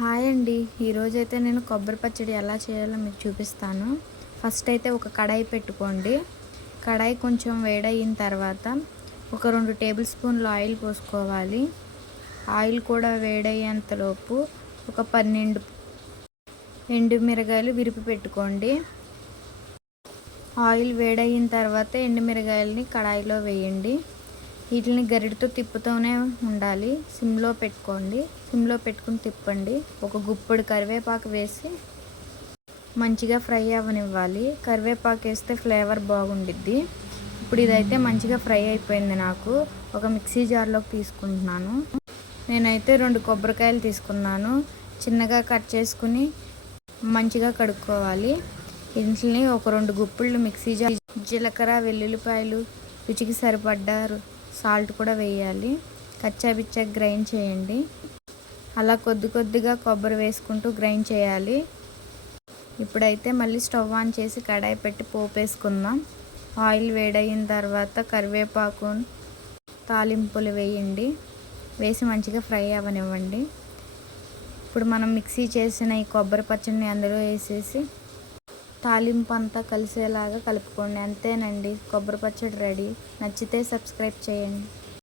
Hi అండి. ఈరోజైతే నేను కొబ్బరి పచ్చడి ఎలా చేయాలో మీకు చూపిస్తాను. ఫస్ట్ అయితే ఒక కడాయి పెట్టుకోండి. కడాయి కొంచెం వేడయిన తర్వాత ఒక 2 టేబుల్ స్పూన్లు ఆయిల్ పోసుకోవాలి. ఆయిల్ కూడా వేడయ్యేంతలోపు ఒక 12 ఎండుమిరగాయలు విరిపి పెట్టుకోండి. ఆయిల్ వేడయిన తర్వాత ఎండుమిరగాయలని కడాయిలో వేయండి. వీటిని గరిటతో తిప్పుతూనే ఉండాలి. సిమ్లో పెట్టుకోండి. సిమ్లో పెట్టుకుని తిప్పండి. ఒక గుప్పెడు కరివేపాకు వేసి మంచిగా ఫ్రై అవ్వనివ్వాలి. కరివేపాకు వేస్తే ఫ్లేవర్ బాగుండిద్ది. ఇప్పుడు ఇదైతే మంచిగా ఫ్రై అయిపోయింది. నాకు ఒక మిక్సీ జార్లోకి తీసుకుంటున్నాను. నేనైతే 2 కొబ్బరికాయలు తీసుకున్నాను. చిన్నగా కట్ చేసుకుని మంచిగా కడుక్కోవాలి. వీటిని ఒక 2 గుప్పిళ్ళు మిక్సీ జార్, జీలకర్ర, వెల్లుల్లిపాయలు, రుచికి సరిపడ్డ సాల్ట్ కూడా వేయాలి. కచ్చాపిచ్చా గ్రైండ్ చేయండి. అలా కొద్ది కొద్దిగా కొబ్బరి వేసుకుంటూ గ్రైండ్ చేయాలి. ఇప్పుడైతే మళ్ళీ స్టవ్ ఆన్ చేసి కడాయి పెట్టి పోపు వేసుకుందాం. ఆయిల్ వేడయిన తర్వాత కరివేపాకు, తాలింపులు వేయండి. వేసి మంచిగా ఫ్రై అవ్వనివ్వండి. ఇప్పుడు మనం మిక్సీ చేసిన ఈ కొబ్బరి పచ్చడిని అందులో వేసేసి తాలింపు అంతా కలిసేలాగా కలుపుకోండి. అంతేనండి, కొబ్బరి పచ్చడి రెడీ. నచ్చితే సబ్స్క్రైబ్ చేయండి.